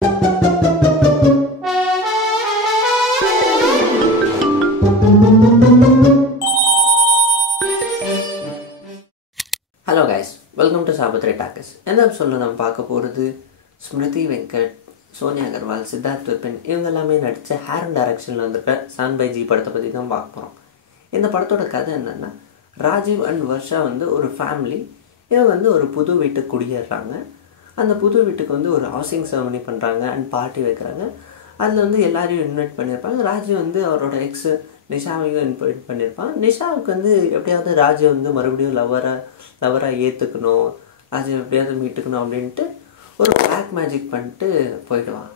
Hello guys, welcome to Sabathri Takis. இந்த எபிசோட்ல நம்ம பார்க்க போகிறது ஸ்மிருதி வெங்கட், சோனியா அகர்வால், சித்தார்த் விபின் இவங்க எல்லாமே நடித்த ஹேரன் டைரக்ஷனில் வந்திருக்க 7/G படத்தை பற்றி தான் பார்க்க போகிறோம். இந்த படத்தோட கதை என்னென்னா, ராஜீவ் அண்ட் வர்ஷா ஒரு ஃபேமிலி. இவங்க ஒரு புது வீட்டுக்கு குடியேறாங்க. அந்த புது வீட்டுக்கு ஒரு ஹவுசிங் செரமனி பண்ணுறாங்க அண்ட் பார்ட்டி வைக்கிறாங்க. அதில் எல்லாரையும் இன்வைட் பண்ணியிருப்பாங்க. ராஜீவ் அவரோட எக்ஸு நிஷாவையும் இன்வைட் பண்ணியிருப்பான். நிஷாவுக்கு எப்படியாவது ராஜீவ் மறுபடியும் லவராக ஏற்றுக்கணும், ராஜீவ் எப்படியாவது மீட்டுக்கணும் அப்படின்ட்டு ஒரு பிளாக் மேஜிக் பண்ணிட்டு போயிடுவான்.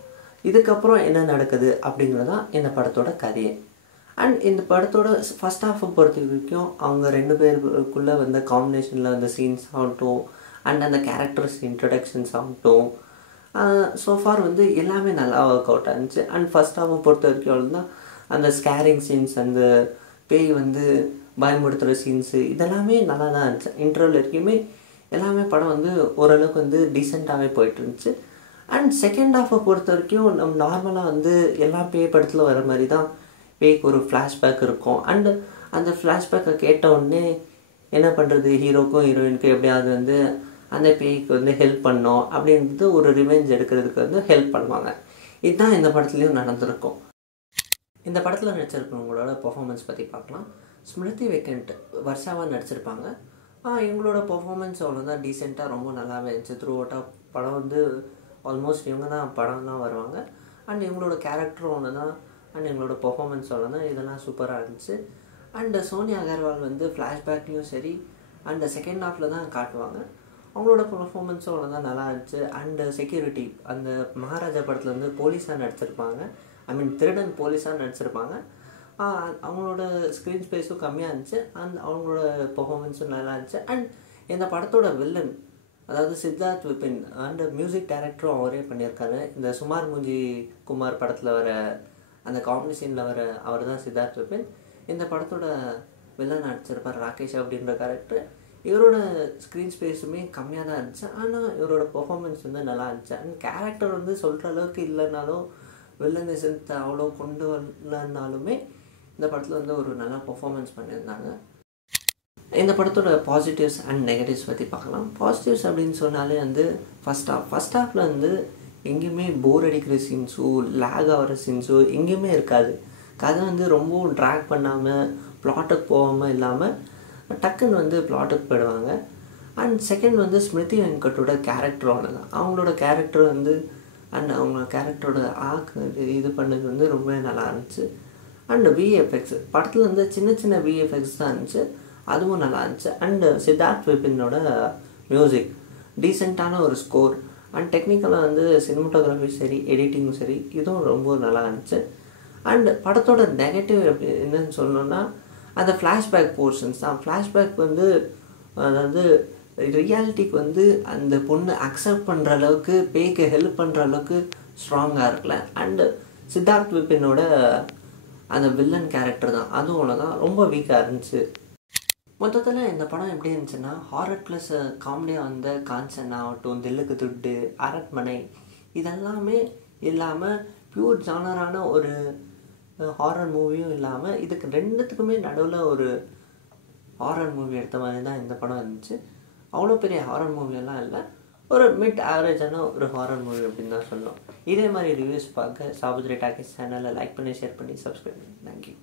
இதுக்கப்புறம் என்ன நடக்குது அப்படிங்கிறதான் இந்த படத்தோட கதையே. அண்ட் இந்த படத்தோட ஃபஸ்ட் ஹாஃபை பொறுத்த வரைக்கும் அவங்க 2 பேருக்குள்ளே காம்பினேஷனில் சீன்ஸ் ஆகட்டும் அண்ட் அந்த கேரக்டர்ஸ் இன்ட்ரடக்ஷன்ஸ் ஆகட்டும், ஸோஃபார் எல்லாமே நல்லா ஒர்க் அவுட் ஆச்சு. அண்ட் ஃபஸ்ட் ஹாஃபை பொறுத்த வரைக்கும் தான் அந்த ஸ்கேரிங் சீன்ஸ், அந்த பேய் பயமுடுத்துகிற சீன்ஸு இதெல்லாமே நல்லா தான் இருந்துச்சு. இன்டர்வல் வரைக்குமே எல்லாமே படம் ஓரளவுக்கு டீசெண்டாகவே போயிட்டு இருந்துச்சு. அண்ட் செகண்ட் ஹாஃபை பொறுத்த வரைக்கும் நம்ம நார்மலாக எல்லா பேய் படத்தில் வர மாதிரி தான் பேய்க்கு ஒரு ஃப்ளாஷ்பேக் இருக்கும். அண்டு அந்த ஃப்ளாஷ்பேக்கை கேட்ட உடனே என்ன பண்ணுறது, ஹீரோக்கும் ஹீரோயினுக்கும் எப்படியாவது அந்த பேய்க்கு ஹெல்ப் பண்ணோம் அப்படின்றது ஒரு ரிவெஞ்ச் எடுக்கிறதுக்கு ஹெல்ப் பண்ணுவாங்க. இதுதான் இந்த படத்துலேயும் நடந்திருக்கும். இந்த படத்தில் நடிச்சிருக்கிறவங்களோட பெர்ஃபார்மன்ஸ் பற்றி பார்க்கலாம். ஸ்மிருதி வெங்கட் வர்ஷாவாக நடிச்சிருப்பாங்க. இவங்களோட பெர்ஃபார்மன்ஸ் அவ்வளோதான் டீசெண்டாக ரொம்ப நல்லாவே இருந்துச்சு. த்ரூ அவுட்டாக படம் ஆல்மோஸ்ட் இவங்க தான் படம் தான் வருவாங்க. அண்ட் இவங்களோட கேரக்டரும் ஒன்று தான், அண்ட் இவங்களோட பெர்ஃபார்மன்ஸ் அவ்வளோ தான், இதெல்லாம் சூப்பராக இருந்துச்சு. அண்ட் சோனியா அகர்வால் ஃப்ளாஷ்பேக்லேயும் சரி அண்ட் செகண்ட் ஹாஃபில் தான் காட்டுவாங்க. அவங்களோட பெர்ஃபார்மன்ஸும் அவ்வளோ தான் நல்லா இருந்துச்சு. அண்டு செக்யூரிட்டி அந்த மகாராஜா படத்தில் போலீஸாக நடிச்சிருப்பாங்க. திருடன் போலீஸாக நடிச்சிருப்பாங்க. அவங்களோட ஸ்க்ரீன் ஸ்பேஸும் கம்மியாக இருந்துச்சு. அண்ட் அவங்களோட பெர்ஃபார்மன்ஸும் நல்லா இருந்துச்சு. அண்ட் இந்த படத்தோட வில்லன் அதாவது சித்தார்த் விபின் அண்ட் மியூசிக் டைரக்டரும் அவரே பண்ணியிருக்காரு. இந்த சுமார் மூஞ்சி குமார் படத்தில் வர அந்த காமெடி சீனில் வர அவர் தான் சித்தார்த் விபின். இந்த படத்தோட வில்லன் நடிச்சிருப்பார் ராகேஷ் அப்படின்ற கேரக்டர். இவரோட ஸ்க்ரீன் ஸ்பேஸுமே கம்மியாக தான் இருந்துச்சு. ஆனால் இவரோட பெர்ஃபார்மன்ஸ் நல்லா இருந்துச்சு. அண்ட் கேரக்டர் சொல்கிற அளவுக்கு இல்லைனாலும் வில்லனிசத்தை அவ்வளோ கொண்டு வரலனாலுமே இந்த படத்தில் ஒரு நல்ல பெர்ஃபார்மன்ஸ் பண்ணியிருந்தாங்க. இந்த படத்தோட பாசிட்டிவ்ஸ் அண்ட் நெகட்டிவ்ஸ் பற்றி பார்க்கலாம். பாசிட்டிவ்ஸ் அப்படின்னு சொன்னாலே ஃபஸ்ட் ஹாஃபில் எங்கேயுமே போர் அடிக்கிற சீன்ஸோ லேக் ஆகிற சீன்ஸோ எங்கேயுமே இருக்காது. கதை ரொம்ப ட்ராக் பண்ணாமல் ப்ளாட்டுக்கு போகாமல் இல்லாமல் டக்குன்னு ப்ளாட்டுக்கு போயிடுவாங்க. அண்ட் செகண்ட் ஸ்மிருதி வெங்கட்டோட கேரக்டர் ஒன்று தான். அவங்களோட கேரக்டர் அண்ட் அவங்க கேரக்டரோட இது பண்ணது ரொம்ப நல்லா இருந்துச்சு. அண்ட் விஎஃப்எக்ஸ் படத்தில் சின்ன சின்ன விஎஃப்எக்ஸ் தான் இருந்துச்சு, அதுவும் நல்லா இருந்துச்சு. அண்டு சித்தார்த் விபினோட மியூசிக் டீசெண்டான ஒரு ஸ்கோர் அண்ட் டெக்னிக்கலாக சினிமாட்டோகிராஃபி சரி எடிட்டிங்கும் சரி இதுவும் ரொம்ப நல்லா இருந்துச்சு. அண்ட் படத்தோட நெகட்டிவ் என்னன்னு சொல்லணுன்னா அந்த ஃப்ளாஷ்பேக் போர்ஷன்ஸ் தான். ஃப்ளாஷ்பேக் அதாவது ரியாலிட்டிக்கு அந்த பொண்ணு அக்செப்ட் பண்ணுற அளவுக்கு பேய்க்கு ஹெல்ப் பண்ணுற அளவுக்கு ஸ்ட்ராங்காக இருக்கல. அண்டு சித்தார்த் விபினோட அந்த வில்லன் கேரக்டர் தான், அதுவும் அவ்வளோதான் ரொம்ப வீக்காக இருந்துச்சு. மொத்தத்தில் இந்த படம் எப்படி இருந்துச்சுன்னா, ஹாரர் ப்ளஸ் காமெடியாக காஞ்சனா ஆகட்டும், தில்லுக்கு துட்டு, அரண்மனை இதெல்லாமே இல்லாமல் பியூர் ஜானரான ஒரு ஹாரர் மூவியும் இல்லாமல் இதுக்கு ரெண்டுத்துக்குமே நடுவில் ஒரு ஹாரர் மூவி எடுத்த மாதிரி தான் இந்த படம் இருந்துச்சு. அவ்வளோ பெரிய ஹாரர் மூவியெல்லாம் இல்லை, ஒரு மிட் ஆவரேஜான ஒரு ஹாரர் மூவி அப்படின்னு தான் சொல்லணும். இதே மாதிரி ரிவ்யூஸ் பார்க்க சாபத்ரி டாக்கிஸ் சேனலை லைக் பண்ணி ஷேர் பண்ணி சப்ஸ்கிரைப் பண்ணி தேங்க்யூ.